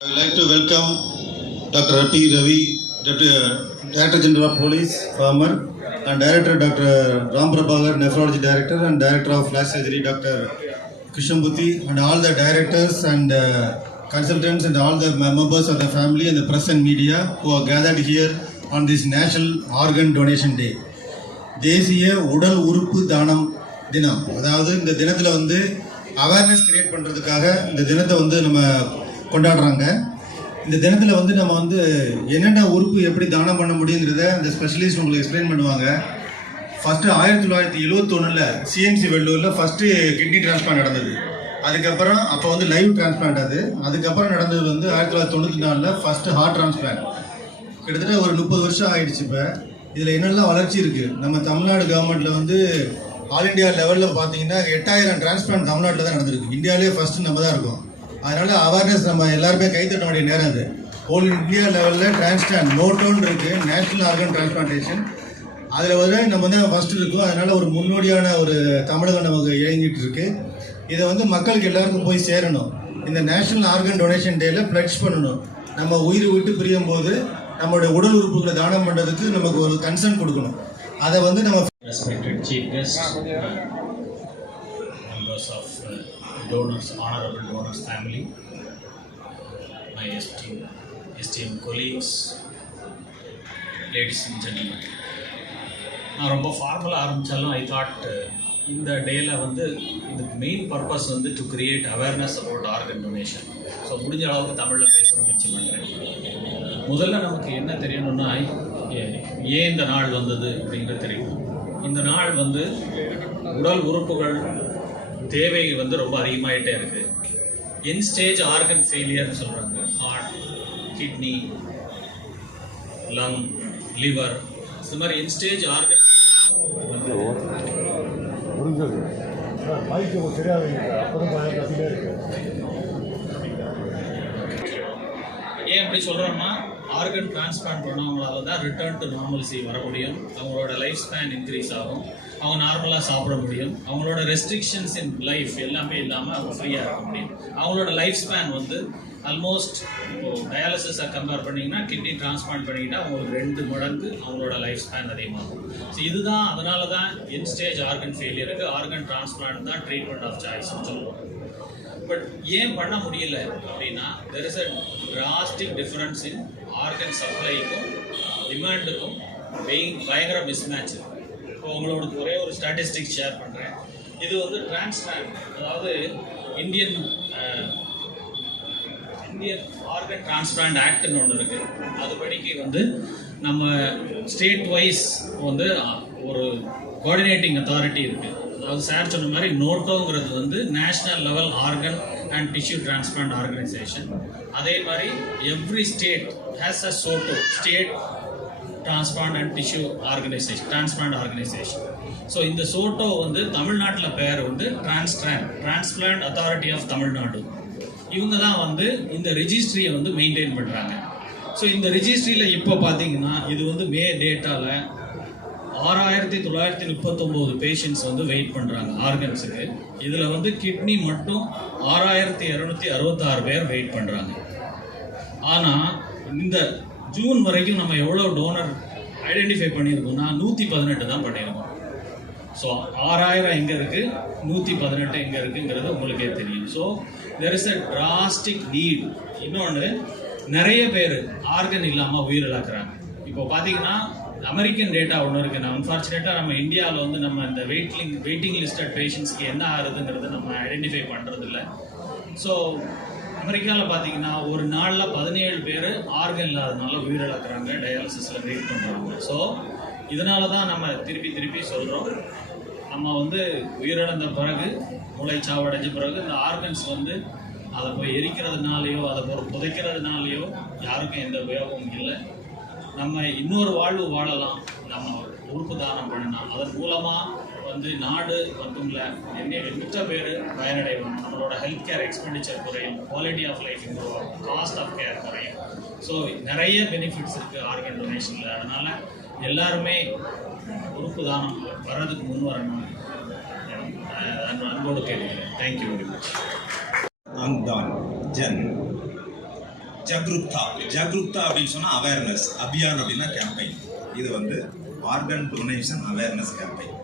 I would like to welcome Dr. P. Ravi, Director General of Police, former, and Director Dr. Ram Prabhakar, Nephrology Director, and Director of Flash Surgery, Dr. Krishnamurthy, and all the directors and consultants and all the members of the family and the press and media who are gathered here on this National Organ Donation Day. தேசிய உடல் உறுப்பு தானம் தினம். அதாவது இந்த தினத்தில் வந்து awareness create பண்ணுறதுக்காக இந்த தினத்தை வந்து நம்ம கொண்டாடுறாங்க. இந்த தினத்தில் வந்து நம்ம வந்து என்னென்ன உறுப்பு எப்படி தானம் பண்ண முடியுங்கிறத அந்த ஸ்பெஷலிஸ்ட் உங்களுக்கு எக்ஸ்பிளைன் பண்ணுவாங்க. ஃபஸ்ட்டு 1971 சிஎம்சி வெள்ளூரில் ஃபஸ்ட்டு கிட்னி டிரான்ஸ்பிளான்ட் நடந்தது. அதுக்கப்புறம் அப்போ வந்து லைவ் டிரான்ஸ்பிளான்ட் அதுக்கப்புறம் நடந்தது வந்து 1994 ஃபஸ்ட்டு ஹார்ட் டிரான்ஸ்பிளான்ட். கிட்டத்தட்ட ஒரு 30 வருஷம் ஆகிடுச்சு. இப்போ இதில் என்னெல்லாம் வளர்ச்சி இருக்குது. நம்ம தமிழ்நாடு கவர்மெண்ட்டில் வந்து ஆல் இண்டியா லெவலில் பார்த்தீங்கன்னா 8000 டிரான்ஸ்பிளான்ட் தமிழ்நாட்டில் தான் நடந்திருக்கு. இந்தியாவிலே ஃபஸ்ட்டு நம்ம தான் இருக்கோம். அதனால் அவேர்னஸ் நம்ம எல்லாருமே கைத்தட்ட வேண்டிய நேரம் அது. ஹோல் இந்தியா லெவலில் டிரான்ஸ்பிளான்ட் நோட்டோன்னு இருக்குது, நேஷ்னல் ஆர்கன் டிரான்ஸ்பிளான்டேஷன். அதில் வந்து நம்ம தான் ஃபஸ்ட்டு இருக்கும். அதனால் ஒரு முன்னோடியான ஒரு தமிழகம் நமக்கு இயங்கிட்டு இருக்கு. இதை வந்து மக்களுக்கு எல்லாருக்கும் போய் சேரணும். இந்த நேஷ்னல் ஆர்கன் டொனேஷன் டேல பிளட்ஜ் பண்ணணும். நம்ம உயிர் விட்டு பிரியும் போது நம்மளுடைய உடல் உறுப்புகளை தானம் பண்ணுறதுக்கு நமக்கு ஒரு கன்சர்ன் கொடுக்கணும். அதை வந்து நம்ம Respected Chief Guest, members of donors, honorable donors family, my esteemed colleagues, ladies and gentlemen. நான் ரொம்ப ஃபார்மலாக ஆரம்பித்தாலும் ஐ தாட் இந்த டேயில் வந்து இந்த மெயின் பர்பஸ் வந்து to create awareness about organ donation. So முடிஞ்ச அளவுக்கு தமிழில் பேச முயற்சி பண்ணுறேன். முதல்ல நமக்கு என்ன தெரியணும்னா ஏன் இந்த நாள் வந்தது அப்படிங்கிறது தெரியும். இந்த நாள் வந்து உடல் உறுப்புகள் தேவை வந்து ரொம்ப அதிகமாகிட்டே இருக்குது. என் ஸ்டேஜ் ஆர்கன் ஃபெயிலியர்னு சொல்கிறாங்க. ஹார்ட், கிட்னி, லங், லிவர், இந்த மாதிரி என் ஸ்டேஜ் ஆர்கன் ஏன் அப்படி சொல்கிறோம்னா ஆர்கன் டிரான்ஸ்பிளான்ட் பண்ணவங்களால தான் ரிட்டர்ன் டு நார்மல்சி வர முடியும். அவங்களோட லைஃப் ஸ்பேன் இன்க்ரீஸ் ஆகும். அவங்க நார்மலாக சாப்பிட முடியும். அவங்களோட ரெஸ்ட்ரிக்ஷன்ஸ் இன் லைஃப் எல்லாமே இல்லாமல் அவங்க ஃப்ரீயாக இருக்க முடியும். அவங்களோட லைஃப் ஸ்பேன் வந்து ஆல்மோஸ்ட் இப்போது டயாலிசிஸை கம்பேர் பண்ணிங்கன்னா கிட்னி டிரான்ஸ்பிளான்ட் பண்ணிக்கிட்டால் அவங்களுக்கு 2 மடங்கு அவங்களோட லைஃப் ஸ்பேன் அதிகமாகும். ஸோ இதுதான் அதனால தான் என் ஸ்டேஜ் ஆர்கன் ஃபெயிலியருக்கு ஆர்கன் டிரான்ஸ்பிளான்ட் தான் ட்ரீட்மெண்ட் ஆஃப் சாய்ஸ்னு சொல்லுவோம். பட் ஏன் பண்ண முடியல அப்படின்னா there is a drastic difference in organ சப்ளைக்கும் டிமாண்டுக்கும் பயங்கர மிஸ்மேட்ச். இப்போ உங்களோட ஒரே ஒரு ஸ்டாட்டிஸ்டிக்ஸ் ஷேர் பண்ணுறேன். இது வந்து டிரான்ஸ்பிளான்ட், அதாவது இந்தியன் ஆர்கன் டிரான்ஸ்பிளான்ட் ஆக்ட்னு ஒன்று இருக்குது. அதுபடிக்கு வந்து நம்ம ஸ்டேட் வைஸ் வந்து ஒரு கோஆர்டினேட்டிங் அத்தாரிட்டி இருக்குது. அதாவது சார் சொன்ன மாதிரி நோட்டோங்கிறது வந்து national level organ and tissue transplant organisation. அதே மாதிரி every state has a SOTTO, state transplant and tissue transplant organisation. So இந்த சோட்டோ வந்து தமிழ்நாட்டில் பேர் வந்து டிரான்ஸ்பிளான்ட் அத்தாரிட்டி ஆஃப் தமிழ்நாடு. இவங்க தான் வந்து இந்த ரெஜிஸ்ட்ரியை வந்து மெயின்டைன் பண்ணுறாங்க. ஸோ இந்த ரெஜிஸ்ட்ரியில் இப்போ பார்த்தீங்கன்னா இது வந்து மே டேட்டாவில் 6939 பேஷண்ட்ஸ் வந்து வெயிட் பண்ணுறாங்க ஆர்கன்ஸுக்கு. இதில் வந்து கிட்னி மட்டும் 6266 பேர் வெயிட் பண்ணுறாங்க. ஆனால் இந்த ஜூன் வரைக்கும் நம்ம எவ்வளோ டோனர் ஐடென்டிஃபை பண்ணியிருக்கோம்னா 118 தான் பண்ணியிருக்கோம். ஸோ 6000 எங்கே இருக்குது, 118 எங்கே இருக்குங்கிறது உங்களுக்கே தெரியும். So there is a drastic need. இன்னொன்று, நிறைய பேர் ஆர்கன் இல்லாமல் உயிரிழக்கிறாங்க. இப்போ பார்த்தீங்கன்னா அமெரிக்கன் டேட்டா ஒன்று இருக்குது. அன்ஃபார்ச்சுனேட்டாக நம்ம இந்தியாவில் வந்து நம்ம இந்த வெயிட்டிங் லிஸ்டட் பேஷண்ட்ஸ்க்கு என்ன ஆகுதுங்கிறத நம்ம ஐடென்டிஃபை பண்ணுறதில்ல. ஸோ அமெரிக்காவில் பார்த்தீங்கன்னா ஒரு நாளில் 17 பேர் ஆர்கன் இல்லாதனால உயிரிழக்கிறாங்க, டயாலிசிஸில் வெயிட் பண்ணுறாங்க. ஸோ இதனால தான் நம்ம திருப்பி சொல்கிறோம், நம்ம வந்து உயிரிழந்த பிறகு, மூளைச்சாவடைஞ்ச பிறகு இந்த ஆர்கன்ஸ் வந்து அதை போய் எரிக்கிறதுனாலையோ அதை போய் புதைக்கிறதுனாலையோ யாருக்கும் எந்த உபயோகமும் இல்லை. நம்ம இன்னொரு வாழ்வு வாழலாம். நம்ம உறுப்பு தானம் பண்ணலாம். அதன் மூலமாக வந்து நாடு மட்டும் இல்லை, மிச்ச பேர் பயனடைவாங்க. நம்மளோட ஹெல்த் கேர் எக்ஸ்பெண்டிச்சர் குறையும், குவாலிட்டி ஆஃப் லைஃப் இம்ப்ரூவ் ஆகும், காஸ்ட் ஆஃப் கேர் குறையும். ஸோ நிறைய பெனிஃபிட்ஸ் இருக்குது ஆர்கன் டொனேஷனில். அதனால் எல்லாருமே உறுப்பு தானம் வர்றதுக்கு முன் வரணும் அன்போடு கேட்குறேன். Thank you very much. अंगदान जन ஜக்ருப்தா அப்படின்னு சொன்னா அவேர்னஸ், அபியான் அப்படின்னா கேம்பெயின். இது வந்து ஆர்கன் டொனேஷன் அவேர்னஸ் கேம்பெயின்.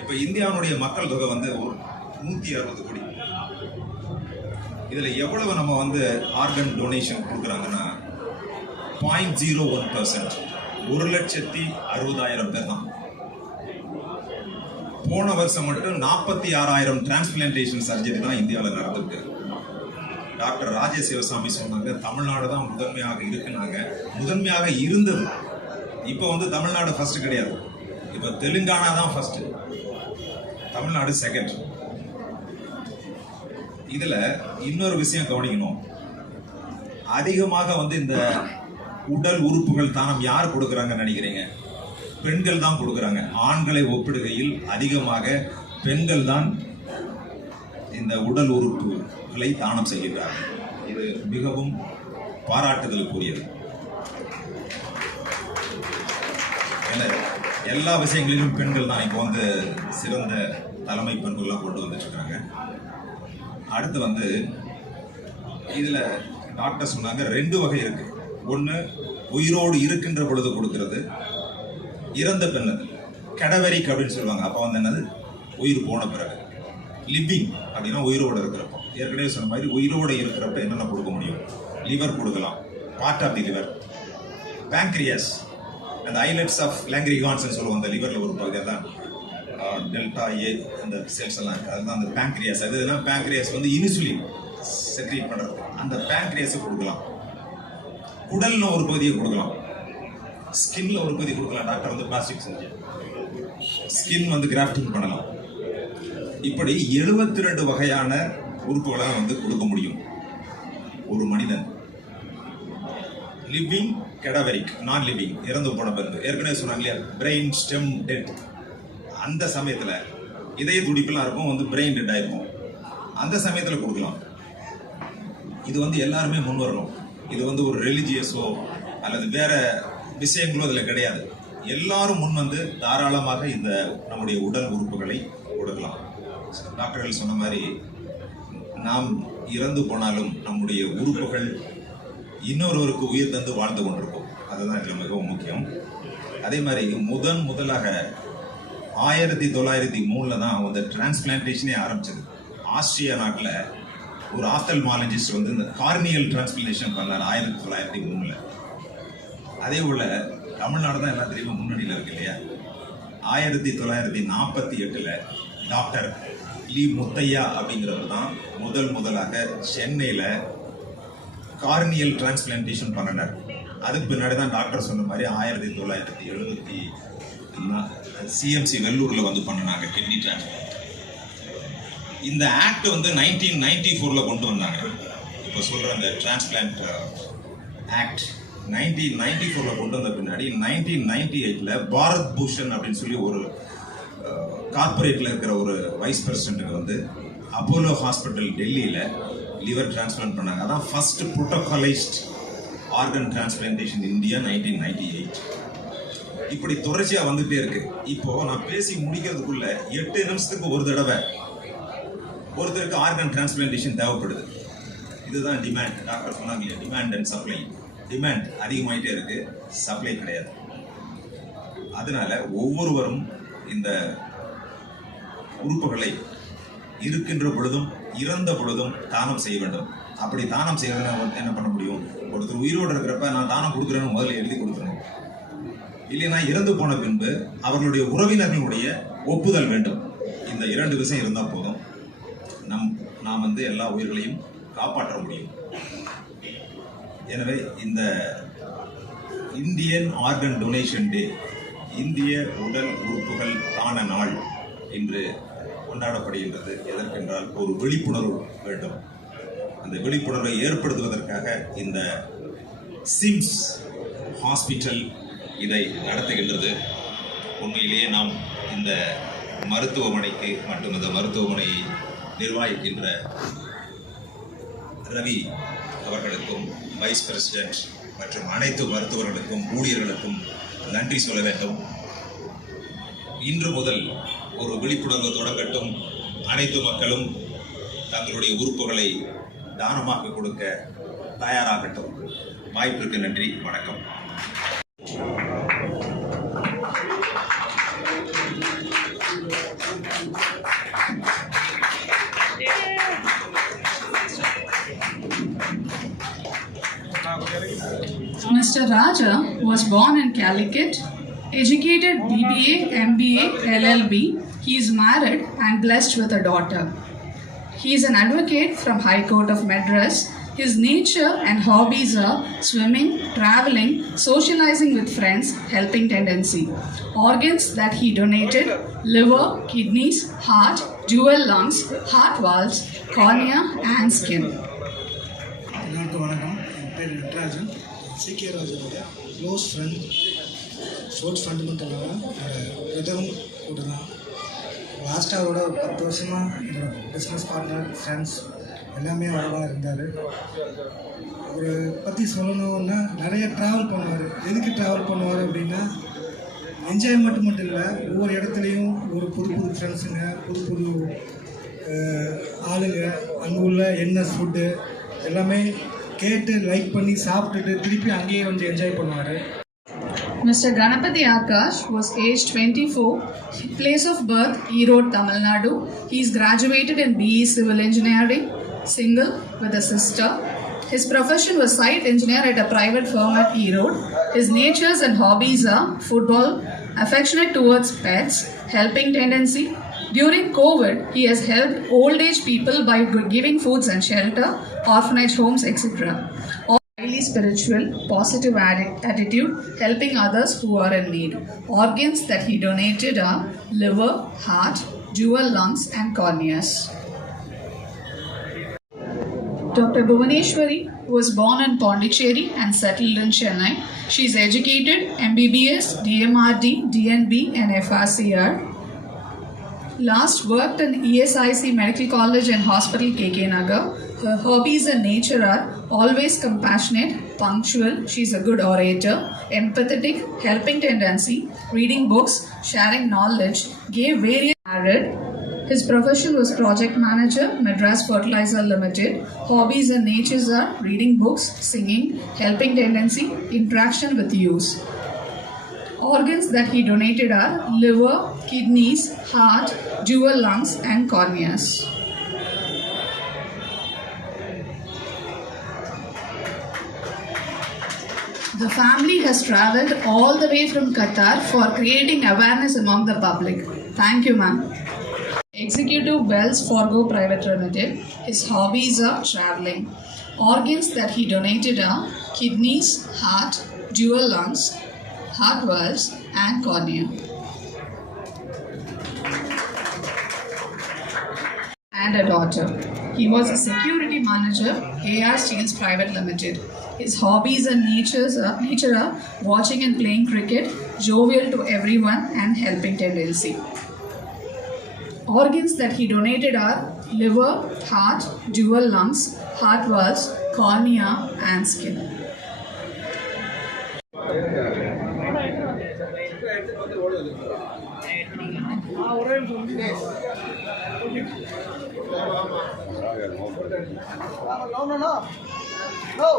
இப்ப இந்தியாவுடைய மக்கள் தொகை வந்து ஒரு 160 கோடி. இதுல எவ்வளவு நம்ம வந்து ஆர்கன் டொனேஷன் கொடுக்குறாங்கன்னா 0.01%, 1,60,60,000 பேர் தான். போன வருஷம் மட்டும் 46,000 டிரான்ஸ்பிளான்டேஷன் சர்ஜரி தான் இந்தியாவில் நடந்திருக்கு. டாக்டர் ராஜேஷ் சிவசாமி சொன்னாங்க தமிழ்நாடு தான் முதன்மையாக இருக்குன்னாங்க. முதன்மையாக இருந்தது. இப்போ வந்து தமிழ்நாடு ஃபர்ஸ்ட் கிடையாது, இப்போ தெலுங்கானா தான் ஃபர்ஸ்ட், தமிழ்நாடு செகண்ட். இதுல இன்னொரு விஷயம் கவனிக்கணும். அதிகமாக வந்து இந்த உடல் உறுப்புகள் தானம் யார் கொடுக்குறாங்கன்னு நினைக்கிறீங்க? பெண்கள் தான் கொடுக்குறாங்க. ஆண்களை ஒப்பிடுகையில் அதிகமாக பெண்கள் தான் இந்த உடல் உறுப்புகளை தானம் செய்கிறார்கள். இது மிகவும் பாராட்டுதலுக்குரியது. எல்லா விஷயங்களிலும் பெண்கள் தான் இப்போ வந்து சிறந்த தலைமை பண்புகளாக கொண்டு வந்துட்டு இருக்காங்க. அடுத்து வந்து இதுல டாக்டர் சொன்னாங்க 2 வகை இருக்கு. ஒன்று உயிரோடு இருக்கின்ற பொழுது கொடுக்கிறது, இறந்த பின்ன கடவரிக் அப்படின்னு சொல்லுவாங்க. அப்போ வந்து என்னது, உயிர் போன பிறகு. லிவிங் அப்படின்னா உயிரோடு இருக்கிறப்போ. ஏற்கனவே சொன்ன மாதிரி உயிரோடு இருக்கிறப்ப என்னென்ன கொடுக்க முடியும்? லிவர் கொடுக்கலாம், part of the liver. Pancreas, அந்த ஐலட்ஸ் ஆஃப் லாங்கிரிகான்ஸ் சொல்லுவோம், அந்த லிவரில் ஒரு பகுதி தான் டெல்டா ஏ அந்த செல்ஸ் எல்லாம் இருக்குது. அதுதான் அந்த பேங்க்ரியாஸ். அதுதான் பேங்க்ரியாஸ் வந்து இன்சுலின் செக்ரீட் பண்ணுறது. அந்த பேங்க்ரியாஸை கொடுக்கலாம். குடல்ல ஒரு பகுதியை கொடுக்கலாம், ஸ்கின்ல ஒரு பகுதி கொடுக்கலாம். டாக்டர் வந்து பிளாஸ்டிக் சர்ஜரி, ஸ்கின் வந்து கிராஃப்டிங் பண்ணலாம். இப்படி 72 வகையான உறுப்புகளை வந்து கொடுக்க முடியும் ஒரு மனிதன். லிவிங், கடவரிக், நான் லிவிங், இறந்து போன பிறகு. ஏற்கனவே சொன்னாங்க இல்லையா, பிரெயின் ஸ்டெம் டெட். அந்த சமயத்தில் இதய துடிப்பெல்லாம் இருக்கும், வந்து பிரெயின் டெட் ஆயிருக்கும். அந்த சமயத்தில் கொடுக்கலாம். இது வந்து எல்லாருமே முன் வரணும். இது வந்து ஒரு ரிலிஜியஸோ அல்லது வேற விஷயங்களோ இதில் கிடையாது. எல்லாரும் முன் வந்து தாராளமாக இந்த நம்முடைய உடல் உறுப்புகளை கொடுக்கலாம். டாக்டர்கள் சொன்ன மாதிரி நாம் இறந்து போனாலும் நம்முடைய உறுப்புகள் இன்னொருவருக்கு உயிர் தந்து வாழ்ந்து கொண்டிருக்கும். அதுதான் இதில் மிகவும் முக்கியம். அதே மாதிரி முதலாக 1903 தான் வந்து டிரான்ஸ்பிளான்டேஷனே ஆரம்பிச்சது. ஆஸ்திரியா நாட்டில் ஒரு ஆப்தல்மாலஜிஸ்ட் வந்து இந்த கார்னியல் டிரான்ஸ்பிளான்டேஷன் பண்ணார் 1903. அதே போல தமிழ்நாடு தான் எல்லாம் தெரியுமா முன்னணியில் இருக்கு இல்லையா. 1948 டாக்டர் லி முத்தையா அப்படிங்கிறவர் தான் முதலாக சென்னையில் கார்னியல் டிரான்ஸ்பிளான்டேஷன் பண்ணினார். அதுக்கு பின்னாடி தான் டாக்டர் சொன்ன மாதிரி 1970 சிஎம்சி வெள்ளூரில் வந்து பண்ணினாங்க கிட்னி டிரான்ஸ்பிளான்ட். இந்த ஆக்ட் வந்து 1994 கொண்டு வந்தாங்க. இப்போ சொல்ற அந்த டிரான்ஸ்பிளான்ட் ஆக்ட் 1994 கொண்டு வந்த பின்னாடி 1998 பாரத் பூஷன் அப்படின்னு சொல்லி ஒரு கார்பரேட்ல இருக்கிற ஒரு வைஸ் பிரசிடென்ட் வந்து அப்போலோ ஹாஸ்பிட்டல் டெல்லியில லிவர் டிரான்ஸ்பிளான்ட் பண்ணாங்க. அதான் ஃபர்ஸ்ட் புரோட்டோகாலைஸ்ட் ஆர்கன் டிரான்ஸ்பிளான்டேஷன் இந்தியா 1998. இப்படி தொடர்ச்சியா வந்துட்டே இருக்கு. இப்போ நான் பேசி முடிக்கிறதுக்குள்ள 8 நிமிஷத்துக்கு ஒரு தடவை ஒருத்தருக்கு ஆர்கன் டிரான்ஸ்பிளான்டேஷன் தேவைப்படுது. இதுதான் டிமாண்ட். டாக்டர் சொன்னாங்க இல்லையா, டிமாண்ட் அண்ட் சப்ளை. டிமாண்ட் அதிகமாயிட்டே இருக்கு, சப்ளை கிடையாது. அதனால ஒவ்வொருவரும் இந்த உறுப்புகளை இருக்கின்ற பொழுதும் இறந்த பொழுதும் தானம் செய்ய வேண்டும். அப்படி தானம் செய்யறதுனா என்ன பண்ண முடியும்? ஒருத்தர் உயிரோடு இருக்கிறப்ப நான் தானம் கொடுக்குறேன்னு முதல்ல எழுதி கொடுக்கணும். இல்லைன்னா இறந்து போன பின்பு அவர்களுடைய உறவினர்களுடைய ஒப்புதல் வேண்டும். இந்த 2 விஷயம் இருந்தால் போதும், நாம் வந்து எல்லா உயிர்களையும் காப்பாற்ற முடியும். எனவே இந்த இந்தியன் ஆர்கன் டொனேஷன் டே, இந்திய உடல் உறுப்புகள் தான நாள் இன்று கொண்டாடப்படுகின்றது. எதற்கென்றால் ஒரு விழிப்புணர்வு வேண்டும். அந்த விழிப்புணர்வை ஏற்படுத்துவதற்காக இந்த சிம்ஸ் ஹாஸ்பிட்டல் இதை நடத்துகின்றது. உண்மையிலேயே நாம் இந்த மருத்துவமனைக்கு மற்றும் இந்த மருத்துவமனையை நிர்வகிக்கின்ற ரவி அவர்களுக்கும் வைஸ் பிரசிடென்ட் மற்றும் அனைத்து மருத்துவர்களுக்கும் ஊழியர்களுக்கும் நன்றி சொல்ல வேண்டும். இன்று முதல் ஒரு விழிப்புணர்வு தொடங்கட்டும். அனைத்து மக்களும் தங்களுடைய உறுப்புகளை தானமாக கொடுக்க தயாராகட்டும். வாய்ப்பிற்கு நன்றி, வணக்கம். Mr. Raja was born in Calicut, educated BBA, MBA, LLB. He is married and blessed with a daughter. He is an advocate from High Court of Madras. His nature and hobbies are swimming, traveling, socializing with friends, helping tendency. Organs that he donated: liver, kidneys, heart, dual lungs, heart valves, cornea and skin. எல்லாருக்கும் வணக்கம். என் பேர் நட்ராஜன். சீக்கிய ராஜனோட close friend, sports ஃபண்டமெண்டலான பிரதரும் கூட தான். லாஸ்ட்டாக அவரோட 10 வருஷமாக என்னோட பிஸ்னஸ் பார்ட்னர், ஃப்ரெண்ட்ஸ் எல்லாமே அவரோட இருந்தார். அவரை பற்றி சொல்லணுன்னா நிறைய ட்ராவல் பண்ணுவார். எதுக்கு ட்ராவல் பண்ணுவார் அப்படின்னா, என்ஜாய்மெண்ட் மட்டும் இல்லை, ஒவ்வொரு இடத்துலையும் ஒரு புது புது ஃப்ரெண்ட்ஸுங்க, புது புது ஆளுங்க, அங்கே உள்ள என்ன ஃபுட்டு எல்லாமே கேட்டு லைக் பண்ணி சாப்பிட்டுட்டு திருப்பி அங்கேயே வந்து என்ஜாய் பண்ணுவார். Mr. Ganapathy Akash was aged 24, place of birth Erode, Tamil Nadu. He is graduated in BE Civil Engineering, single with a sister. His profession was site engineer at a private firm at Erode. His natures and hobbies are football, affectionate towards pets, helping tendency. During COVID, he has helped old age people by giving foods and shelter, orphanage homes, etc. Highly spiritual, positive attitude, helping others who are in need. Organs that he donated are liver, heart, dual lungs and corneas. Dr. Bhuvaneshwari was born in Pondicherry and settled in Chennai. She is educated MBBS, DMRD, DNB and FRCR. Last worked in ESIC Medical College and Hospital KK Nagar. Her hobbies and nature are always compassionate, punctual, she is a good orator, empathetic, helping tendency, reading books, sharing knowledge, gave various married. His profession was project manager, Madras Fertilizer Limited. Hobbies and natures are reading books, singing, helping tendency, interaction with youth. Organs that he donated are liver, kidneys, heart, dual lungs and corneas. The family has travelled all the way from Qatar for creating awareness among the public. Thank you, ma'am. Executive Wells Fargo Private Limited. His hobbies are travelling. Organs that he donated are kidneys, heart, dual lungs, heart valves and cornea. And a daughter. He was a security manager, AR Steels Private Limited. His hobbies and nature are watching and playing cricket, jovial to everyone and helping tendency. Organs that he donated are liver, heart, dual lungs, heart valves, cornea and skin. No.